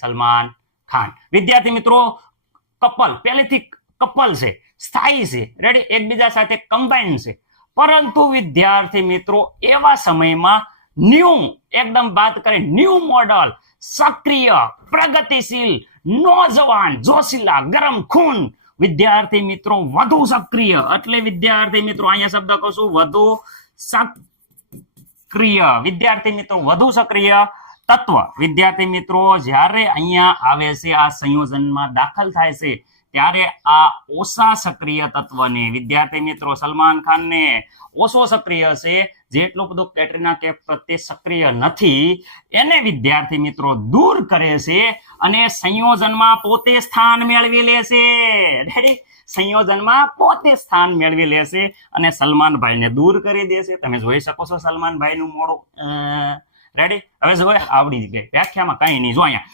સલમાન ખાન. વિદ્યાર્થી મિત્રો, કપલ પહેલેથી કપલ છે, સ્થાયી છે, રેડી, એકબીજા સાથે કમ્બાઇન્ડ છે. પરંતુ વિદ્યાર્થી મિત્રો એવા સમયમાં ન્યૂ એકદમ વાત કરે ન્યૂ મોડલ, સક્રિય, પ્રગતિશીલ, નોજવાન, જોશીલા, ગરમ ખૂન વિદ્યાર્થી મિત્રો વધુ સક્રિય, એટલે વિદ્યાર્થી મિત્રો અહીંયા શબ્દ કશું વધુ સક્રિય, વિદ્યાર્થી મિત્રો વધુ સક્રિય તત્વ. વિદ્યાર્થી મિત્રો જ્યારે અહીંયા આવે છે આ સંયોજનમાં દાખલ થાય છે ત્યારે આ ઓછા સક્રિય તત્વને વિદ્યાર્થી મિત્રો સલમાન ખાનને ઓછો સક્રિય છે, જેટલું બધું કેટરીના કૈફ પ્રત્યે સક્રિય નથી, એને વિદ્યાર્થી મિત્રો દૂર કરે છે અને સંયોજનમાં પોતે સ્થાન મેળવી લે છે. રેડી, સંયોજનમાં પોતે સ્થાન મેળવી લેશે અને સલમાનભાઈને દૂર કરી દેશે. તમે જોઈ શકો છો સલમાનભાઈનું મોડું. રેડી, હવે જો આવડી ગઈ વ્યાખ્યામાં કઈ નહીં. જો અહીંયા